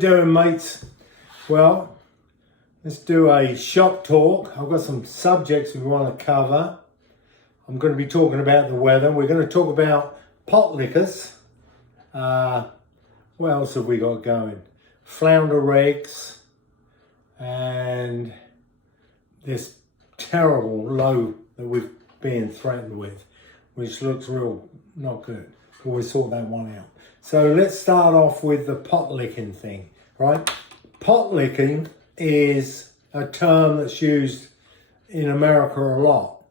doing, mates? Well, let's do a shop talk. I've got some subjects we want to cover. I'm going to be talking about the weather. We're going to talk about pot lickers. What else have we got going? Flounder eggs and this terrible low that we've been threatened with, which looks real not good. But we'll sort that one out. So let's start off with the pot licking thing, right? Pot licking is a term that's used in America a lot,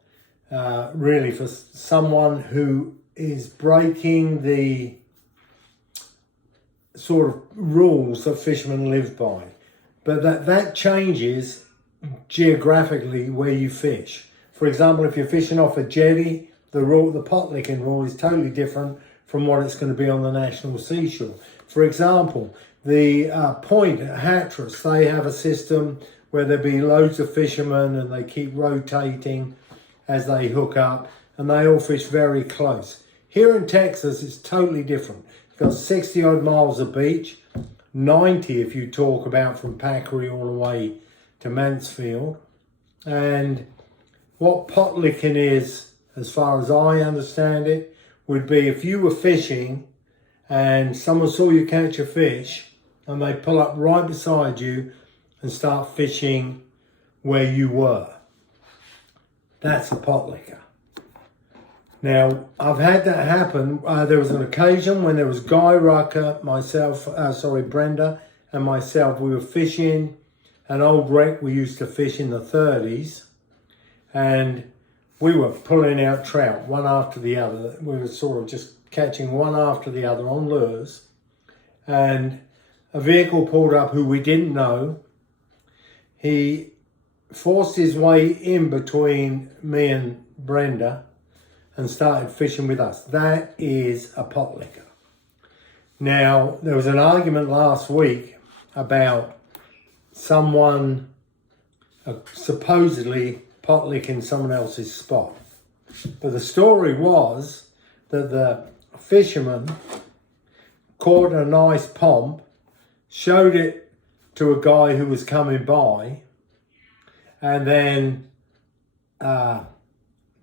really for someone who is breaking the sort of rules that fishermen live by. But that changes geographically where you fish. For example, if you're fishing off a jetty, the pot licking rule is totally different from what it's going to be on the national seashore. For example, the point at Hatteras, they have a system where there'll be loads of fishermen and they keep rotating as they hook up and they all fish very close. Here in Texas, it's totally different. You've got 60 odd miles of beach, 90 if you talk about from Packery all the way to Mansfield. And what pot licking is, as far as I understand it, would be if you were fishing and someone saw you catch a fish and they pull up right beside you and start fishing where you were. That's a pot licker. Now, I've had that happen. There was an occasion when there was Guy Rucker, Brenda and myself. We were fishing an old wreck we used to fish in the 30s. And we were pulling out trout one after the other. We were sort of just catching one after the other on lures. And a vehicle pulled up who we didn't know. He forced his way in between me and Brenda and started fishing with us. That is a pot licker. Now, there was an argument last week about someone supposedly pot licking someone else's spot. But the story was that the fisherman caught a nice pomp, showed it to a guy who was coming by, and then the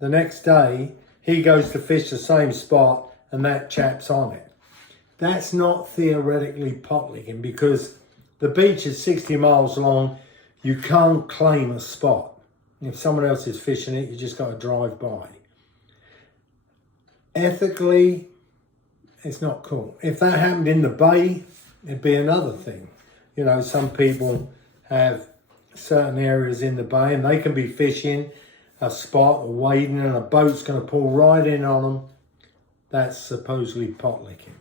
next day he goes to fish the same spot and that chap's on it. That's not theoretically pot licking because the beach is 60 miles long. You can't claim a spot. If someone else is fishing it, you just got to drive by. Ethically, it's not cool. If that happened in the bay, it'd be another thing. You know, some people have certain areas in the bay and they can be fishing a spot or wading and a boat's going to pull right in on them. That's supposedly pot licking.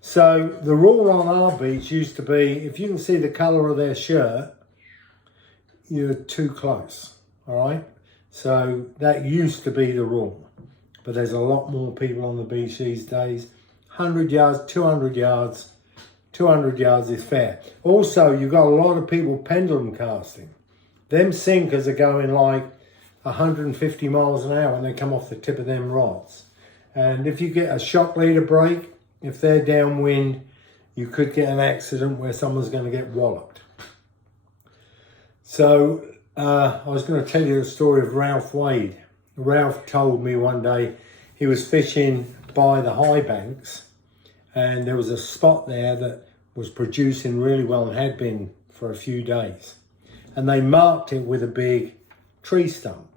So the rule on our beach used to be, if you can see the colour of their shirt, you're too close. All right, so that used to be the rule, but there's a lot more people on the beach these days. 100 yards, 200 yards, 200 yards is fair. Also, you've got a lot of people pendulum casting. Them sinkers are going like 150 miles an hour and they come off the tip of them rods. And if you get a shock leader break, if they're downwind, you could get an accident where someone's going to get walloped. So, I was going to tell you the story of Ralph Wade. Ralph told me one day he was fishing by the high banks and there was a spot there that was producing really well and had been for a few days. And they marked it with a big tree stump.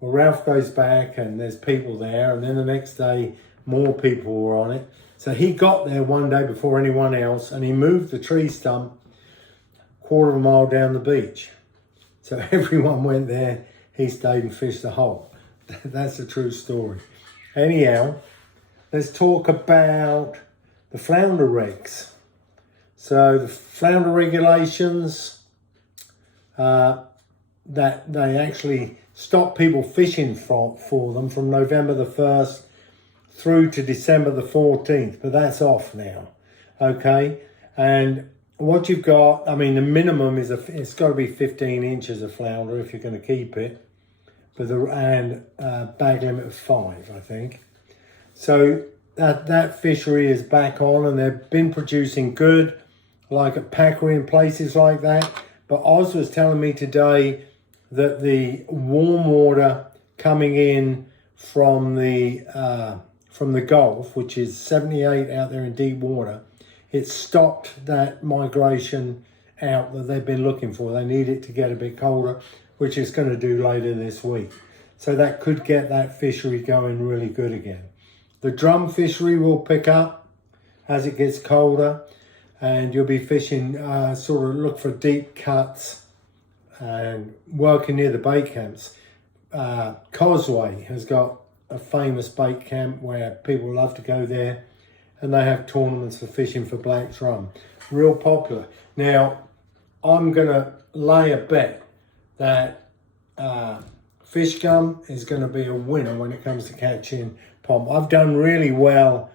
Well, Ralph goes back and there's people there, and then the next day more people were on it. So he got there one day before anyone else and he moved the tree stump a quarter of a mile down the beach. So everyone went there, he stayed and fished the hole. That's a true story. Anyhow, let's talk about the flounder regs. So the flounder regulations, that they actually stop people fishing for them from November the 1st through to December the 14th, but that's off now, okay? And what you've got, I mean, the minimum is it's got to be 15 inches of flounder if you're going to keep it, but bag limit of 5, I think. So that fishery is back on, and they've been producing good like at Packard and places like that. But Oz was telling me today that the warm water coming in from the Gulf, which is 78 out there in deep water, it stopped that migration out that they've been looking for. They need it to get a bit colder, which it's going to do later this week. So that could get that fishery going really good again. The drum fishery will pick up as it gets colder, and you'll be fishing, sort of look for deep cuts and working near the bait camps. Causeway has got a famous bait camp where people love to go there, and they have tournaments for fishing for black drum. Real popular. Now, I'm going to lay a bet that fish gum is going to be a winner when it comes to catching pom. I've done really well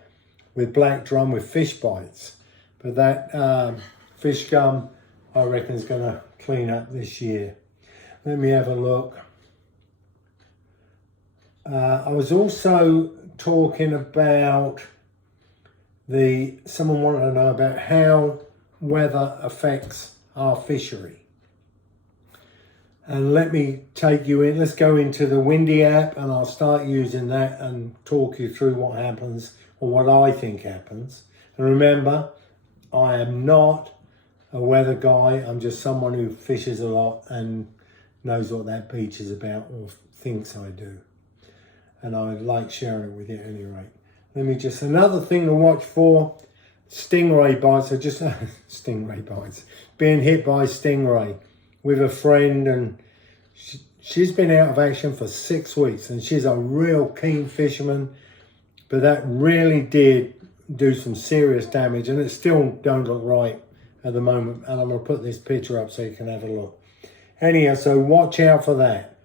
with black drum with fish bites, but that fish gum I reckon is going to clean up this year. Let me have a look. I was also talking about someone wanted to know about how weather affects our fishery. And let me take you in. Let's go into the Windy app, and I'll start using that and talk you through what happens, or what I think happens. And remember, I am not a weather guy. I'm just someone who fishes a lot and knows what that beach is about, or thinks I do. And I like sharing it with you at any rate. Let me just, another thing to watch for, stingray bites. Stingray bites. Being hit by a stingray with a friend, and she's been out of action for 6 weeks, and she's a real keen fisherman, but that really did do some serious damage, and it still don't look right at the moment. And I'm going to put this picture up so you can have a look. Anyhow, so watch out for that.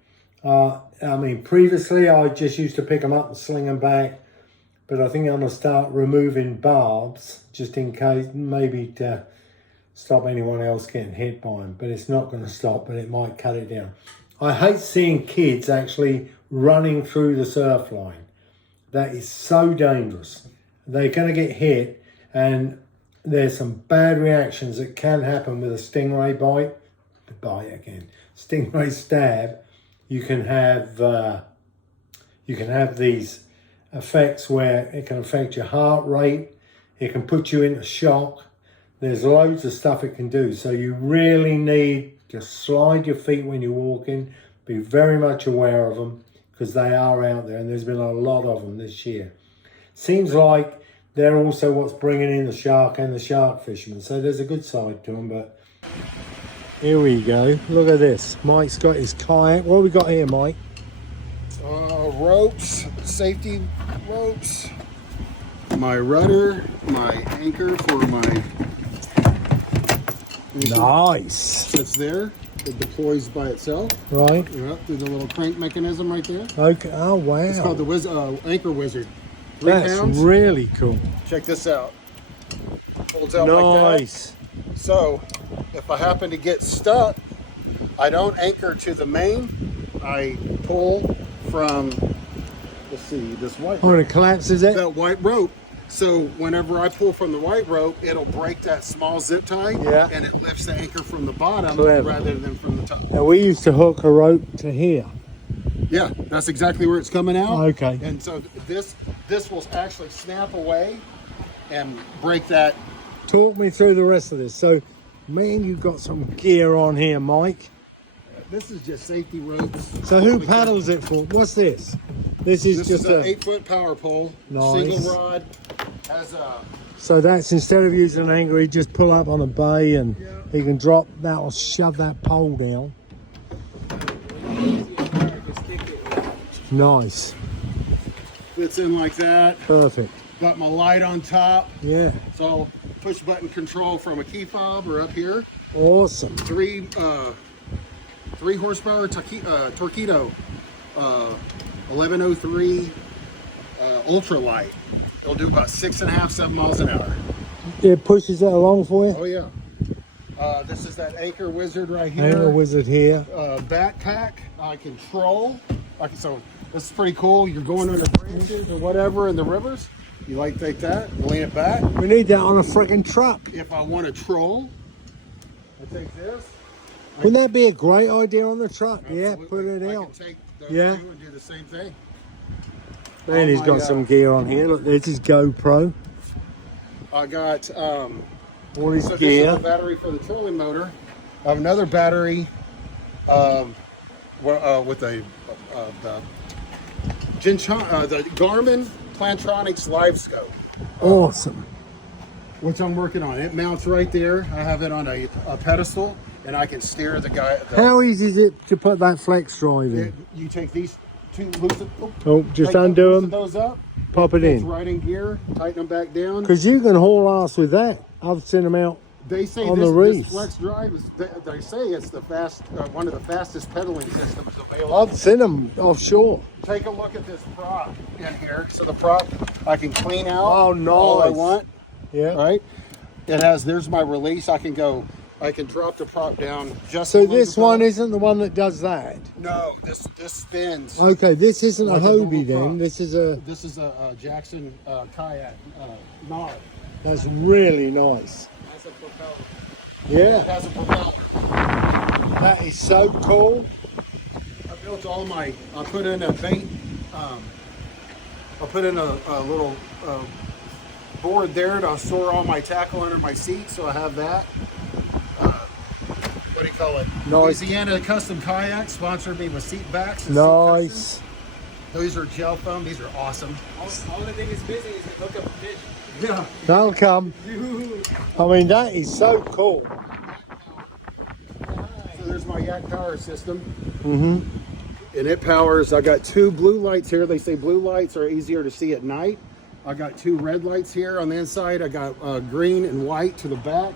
I mean, previously I just used to pick them up and sling them back, but I think I'm going to start removing barbs just in case, maybe to stop anyone else getting hit by them. But it's not going to stop, but it might cut it down. I hate seeing kids actually running through the surf line. That is so dangerous. They're going to get hit, and there's some bad reactions that can happen with a stingray bite. Stingray stab. You can have these effects where it can affect your heart rate. It can put you into shock. There's loads of stuff it can do. So you really need to slide your feet when you're walking. Be very much aware of them, because they are out there, and there's been a lot of them this year. Seems like they're also what's bringing in the shark and the shark fishermen. So there's a good side to them. But here we go. Look at this. Mike's got his kayak. What have we got here, Mike? Ropes, safety ropes, my rudder, my anchor for my anchor. Nice. Sits there. It deploys by itself. Right. Yep, through the little crank mechanism right there. Okay. Oh, wow. It's called the Anchor Wizard. 3 That's pounds. really cool. Check this out. Folds out Nice. like that. So, if I happen to get stuck, I don't anchor to the main. I pull from, let's see, this white rope. Oh, it collapses it? That white rope. So whenever I pull from the white rope, it'll break that small zip tie, Yeah. and it lifts the anchor from the bottom Clever. rather than from the top. Now, we used to hook a rope to here. Yeah, that's exactly where it's coming out. Okay. And so this will actually snap away and break that. Talk me through the rest of this. So, man, you've got some gear on here, Mike. This is just safety ropes. So who paddles it for? What's this? This is just an 8-foot power pole. Nice. Single rod. Has a. So that's, instead of using an anchor, you just pull up on a bay, and you can drop that or shove that pole down. Nice. Fits in like that. Perfect. Got my light on top. Yeah. So I'll push button control from a key fob or up here. Awesome. 3 horsepower Torpedo 1103 ultra light. It'll do about 6.5, 7 miles an hour. It pushes that along for you? Oh yeah. This is that Anchor Wizard right here. Anchor Wizard here. Backpack I control. So this is pretty cool. You're going under branches or whatever in the rivers. You like that? Lean it back. We need that on a freaking truck. If I want to troll, I take this. Wouldn't that be a great idea on the truck? Absolutely. Yeah, put it I out. can take those Yeah. two and do the same thing. Man, he's got some gear on here. Look, there's his GoPro. I got All his so this is gear. the battery for the trolling motor. I have another battery with the the Garmin Plantronics Live Scope, Awesome. which I'm working on. It mounts right there. I have it on a pedestal, and I can steer the guy. How easy is it to put that flex drive in? You take these two, loosen, Just undo loosen them, those up. pop it It's in. right in gear. Tighten them back down. Because you can haul ass with that. I've seen them out. They say on the this reefs. flex drive is. They say it's the one of the fastest pedaling systems available. I've seen them offshore. Take a look at this prop in here. So the prop I can clean out Oh, all I nice. want. Yeah. Right. It has. There's my release. I can drop the prop down just. So below this the one boat. isn't the one that does that. No, this spins. Okay, this isn't Like a a Hobie little then. prop. This is a. This is a Jackson kayak knot. That's really nice. That's a propeller. It Yeah, has a propeller. that is so cool. I built all my. I put in a bait. I put in a little board there to store all my tackle under my seat, so I have that. What do you call it? Nice. Louisiana Custom Kayak sponsored me with seat backs. And seat Nice. cushions. These are gel foam. These are awesome. All the thing is missing is to hook up a fish. Yeah. That'll come. Dude. I mean, that is so cool. So there's my yak power system. Mm-hmm. And it powers, I got two blue lights here. They say blue lights are easier to see at night. I got two red lights here on the inside. I got green and white to the back.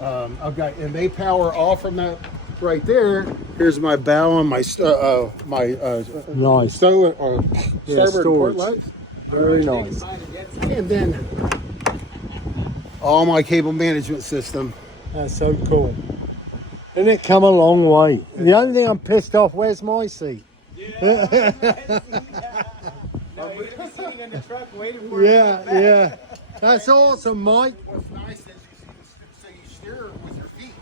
And they power all from that right there. Here's my bow and my Nice. starboard port storage. lights. Very nice. And then all my cable management system. That's so cool. Didn't it come a long way? The only thing I'm pissed off, where's my seat? No, you're gonna be sitting in the truck waiting for it to Yeah, come back. yeah. That's awesome, Mike. What's nice is you steer with your feet.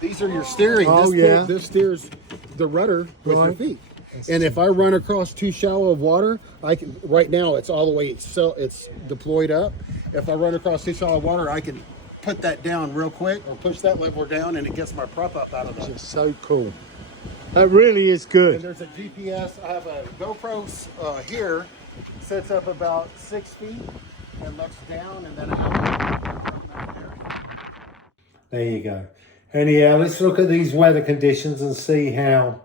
These are your steering. Oh, yeah. This steers the rudder with your Right. feet. And if I run across too shallow of water, I can. Right now, it's all the way. It's deployed up. If I run across too shallow water, I can put that down real quick or push that lever down, and it gets my prop up out of the. Just so cool. That really is And good. there's a GPS. I have a GoPro here, sits up about 6 feet and looks down, and then I have There you go. Anyhow, let's look at these weather conditions and see how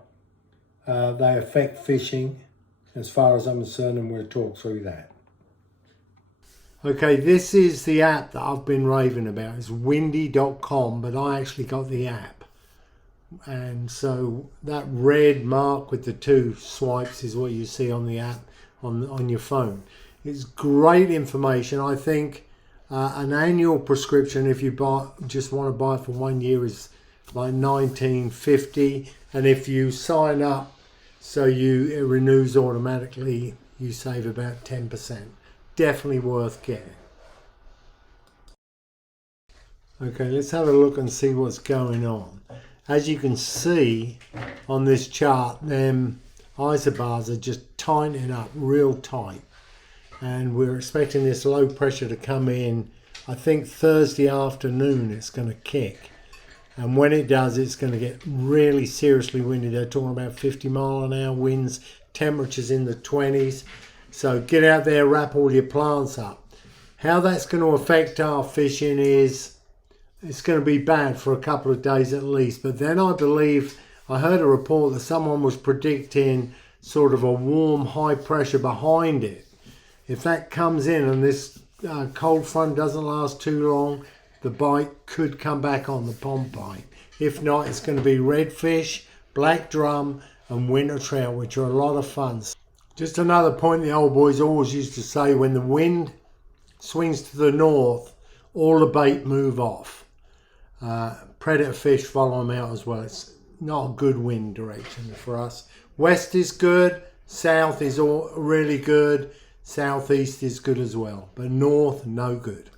they affect fishing as far as I'm concerned, and we'll talk through that. Okay, this is the app that I've been raving about. It's windy.com, but I actually got the app. And so that red mark with the two swipes is what you see on the app on your phone. It's great information. I think an annual prescription, if you just want to buy it for 1 year, is like $19.50, and if you sign up so it renews automatically, you save about 10%. Definitely worth getting. Okay, let's have a look and see what's going on. As you can see on this chart, them isobars are just tightening up real tight, and we're expecting this low pressure to come in. I think Thursday afternoon it's going to kick, and when it does, it's going to get really seriously windy. They're talking about 50-mile-an-hour winds, temperatures in the 20s. So get out there, wrap all your plants up. How that's going to affect our fishing is it's going to be bad for a couple of days at least. But then I believe I heard a report that someone was predicting sort of a warm high pressure behind it. If that comes in and this cold front doesn't last too long, the bite could come back on the pond bite. If not, it's going to be redfish, black drum and winter trout, which are a lot of fun. Just another point the old boys always used to say, when the wind swings to the north, all the bait move off. Predator fish follow them out as well. It's not a good wind direction for us. West is good, south is all really good. Southeast is good as well, but north, no good.